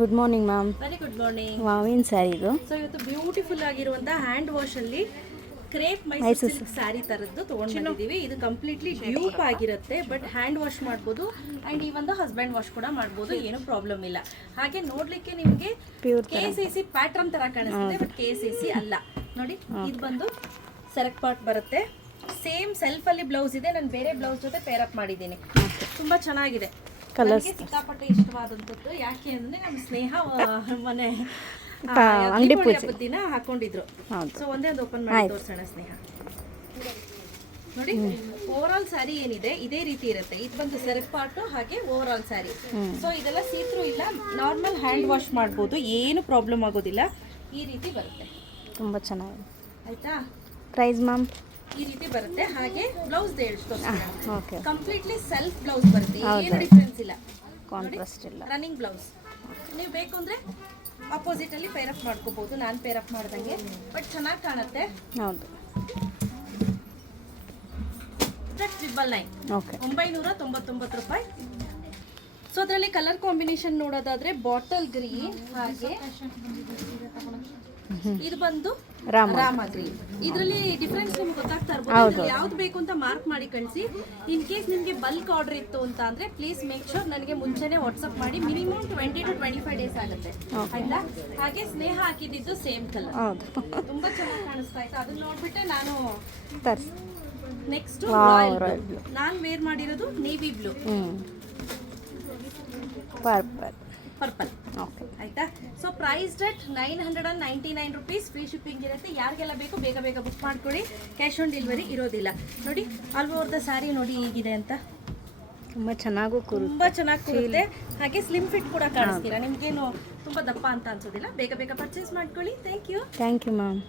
Good morning ma'am. Very good morning. Wow, ಏನು ಸ್ಯಾರಿ ಇದು? So ಇವತ್ತು ಬ್ಯೂಟಿಫುಲ್ ಆಗಿರುವಂತ ಹ್ಯಾಂಡ್ ವಾಶ್ ಅಲ್ಲಿ ಕ್ರೇಪ್ ಮೈಸೂರು ಸಿಲ್ಕ್ ಸ್ಯಾರಿ ತರದ್ದು ತಗೊಂಡು ಬಂದಿದ್ದೀವಿ. ಇದು ಕಂಪ್ಲೀಟ್ಲಿ ಡ್ಯೂಪ್ ಆಗಿರುತ್ತೆ, ಬಟ್ ಹ್ಯಾಂಡ್ ವಾಶ್ ಮಾಡ್ಬೋದು ಅಂಡ್ ಈ ಒಂದು ಹಸ್ಬೆಂಡ್ ವಾಶ್ ಕೂಡ ಮಾಡ್ಬೋದು, ಏನು ಪ್ರಾಬ್ಲಮ್ ಇಲ್ಲ. ಹಾಗೆ ನೋಡ್ಲಿಕ್ಕೆ ನಿಮಗೆ ಪ್ಯೂರ್ KCC ಪ್ಯಾಟರ್ನ್ ತರ ಕಾಣಿಸುತ್ತೆ, ಬಟ್ KCC ಅಲ್ಲ. ನೋಡಿ, ಇದು ಬಂದು ಸೆಲೆಕ್ಟ್ ಪಾರ್ಟ್ ಬರುತ್ತೆ. ಸೇಮ್ ಸೆಲ್ಫ್ ಅಲ್ಲಿ ಬ್ಲೌಸ್ ಇದೆ, ನಾನು ಬೇರೆ ಬ್ಲೌಸ್ ಜೊತೆ ಪೇರ್ ಅಪ್ ಮಾಡಿದ್ದೀನಿ. ತುಂಬಾ ಚೆನ್ನಾಗಿದೆ, ಕಲರ್ಸ್ ಸಿಕ್ಕಾಪಟ್ಟೆ ಇಷ್ಟವಾದಂಥದ್ದು. ಯಾಕೆ ಅಂದ್ರೆ ನಮ್ಮ ಸ್ನೇಹ ಮನೆ ಅಂಗಡಿ ಪೂಜೆ ಹಬ್ಬದ ದಿನ ಹಾಕೊಂಡಿದ್ರು. ಹೌದು. ಸೊ ಒಂದೇ ಒಂದು ಓಪನ್ ಮಾಡಿ ತೋರ್ಸೋಣ ಸ್ನೇಹ. ನೋಡಿ, ಓವರ್ ಆಲ್ ಸ್ಯಾರಿ ಏನಿದೆ ಇದೇ ರೀತಿ ಇರುತ್ತೆ. ಇದು ಬಂದು ಸೆರೆಫ್ ಪಾರ್ಟ್, ಹಾಗೆ ಓವರ್ ಆಲ್ ಸ್ಯಾರಿ. ಸೊ ಇದೆಲ್ಲ ಸೀತ್ರು ಇಲ್ಲ, ನಾರ್ಮಲ್ ಹ್ಯಾಂಡ್ ವಾಶ್ ಮಾಡ್ಬೋದು, ಏನು ಪ್ರಾಬ್ಲಮ್ ಆಗೋದಿಲ್ಲ. ಈ ರೀತಿ ಬರುತ್ತೆ, ತುಂಬ ಚೆನ್ನಾಗಿದೆ. ಆಯ್ತಾ? Price ma'am? ಈ ರೀತಿ ಬರುತ್ತೆ. ಹಾಗೆ blouse okay, completely self blouse ಬರುತ್ತೆ, ಏನು ಡಿಫ್ರೆನ್ಸ್ ಇಲ್ಲ. ಕಾಂಟ್ರಾಸ್ಟ್ ಇಲ್ಲ. Running blouse. ನೀವು ಬೇಕು ಅಂದ್ರೆ ಅಪೋಸಿಟ್ ಅಲ್ಲಿ ಪೇರ್ ಅಪ್ ಮಾಡ್ಕೋಬಹುದು, ನಾನು ಪೇರ್ ಅಪ್ ಮಾಡ್ದಂಗೆ, ಬಟ್ ಚೆನ್ನಾಗಿ ಕಾಣುತ್ತೆ. ಹೌದು. 999 ಓಕೆ, 999 ರೂಪಾಯಿ. ಸೊ ಅದರಲ್ಲಿ ಕಲರ್ ಕಾಂಬಿನೇಷನ್ ನೋಡೋದಾದ್ರೆ ಬಾಟಲ್ ಗ್ರೀನ್, ಹಾಗೆ ಇದು ಬಂದು ರಾಮ ಗ್ರೀನ್. ಇದರಲ್ಲಿ ಡಿಫ್ರೆನ್ಸ್ ನಿಮ್ಗೆ ಗೊತ್ತಾಗ್ತಾ ಇರ್ಬೋದು. ಯಾವ್ದು ಬೇಕು ಅಂತ ಮಾರ್ಕ್ ಮಾಡಿ ಕಳಿಸಿ. ಇನ್ ಕೇಸ್ ನಿಮಗೆ ಬಲ್ಕ್ ಆರ್ಡರ್ ಇತ್ತು ಅಂತ ಅಂದ್ರೆ ಪ್ಲೀಸ್ ಮೇಕ್ ಶೋರ್ ನನಗೆ ಮುಂಚೆನೆ ವಾಟ್ಸ್ಆಪ್ ಮಾಡಿ. ಮಿನಿಮಮ್ 20 to 25 ಡೇಸ್ ಆಗುತ್ತೆ, ಆಯ್ತಾ? ಹಾಗೆ ಸ್ನೇಹ ಹಾಕಿದ್ದು ಸೇಮ್ ಕಲರ್, ಹೌದು, ತುಂಬಾ ಚೆನ್ನಾಗಿ ಕಾಣಿಸ್ತಾ ಇತ್ತು. ಅದನ್ನ ನೋಡ್ಬಿಟ್ಟೆ ನಾನು ತರ್ಸಿ. Next royal blue. ನಾನು ವೇರ್ ಮಾಡಿರೋದು ನೇವಿ ಬ್ಲೂ, ಪರ್ಪಲ್. ಓಕೆ, ಆಯ್ತಾ? So price at 999 rupees. Free shipping ಇರುತ್ತೆ. ಯಾರಿಗೆಲ್ಲ ಬೇಕು ಬೇಗ ಬೇಗ ಬುಕ್ ಮಾಡ್ಕೊಳ್ಳಿ, ಕ್ಯಾಶ್ ಆನ್ ಡೆಲಿವರಿ ಇರೋದಿಲ್ಲ. ನೋಡಿ, ಆಲ್ ಓವರ್ ದ ಸ್ಯಾರಿ ನೋಡಿ ಹೇಗಿದೆ ಅಂತ. ತುಂಬ ಚೆನ್ನಾಗೂ ತುಂಬಾ ಚೆನ್ನಾಗಿ ಕೂರುತ್ತೆ. ಹಾಗೆ ಸ್ಲಿಮ್ ಫಿಟ್ ಕೂಡ ಕಾಣಿಸ್ತೀರಾ, ನಿಮ್ಗೇನು ತುಂಬಾ ದಪ್ಪ ಅಂತ ಅನ್ಸೋದಿಲ್ಲ. ಬೇಗ ಬೇಗ ಪರ್ಚೇಸ್ ಮಾಡ್ಕೊಳ್ಳಿ. Thank you ma'am.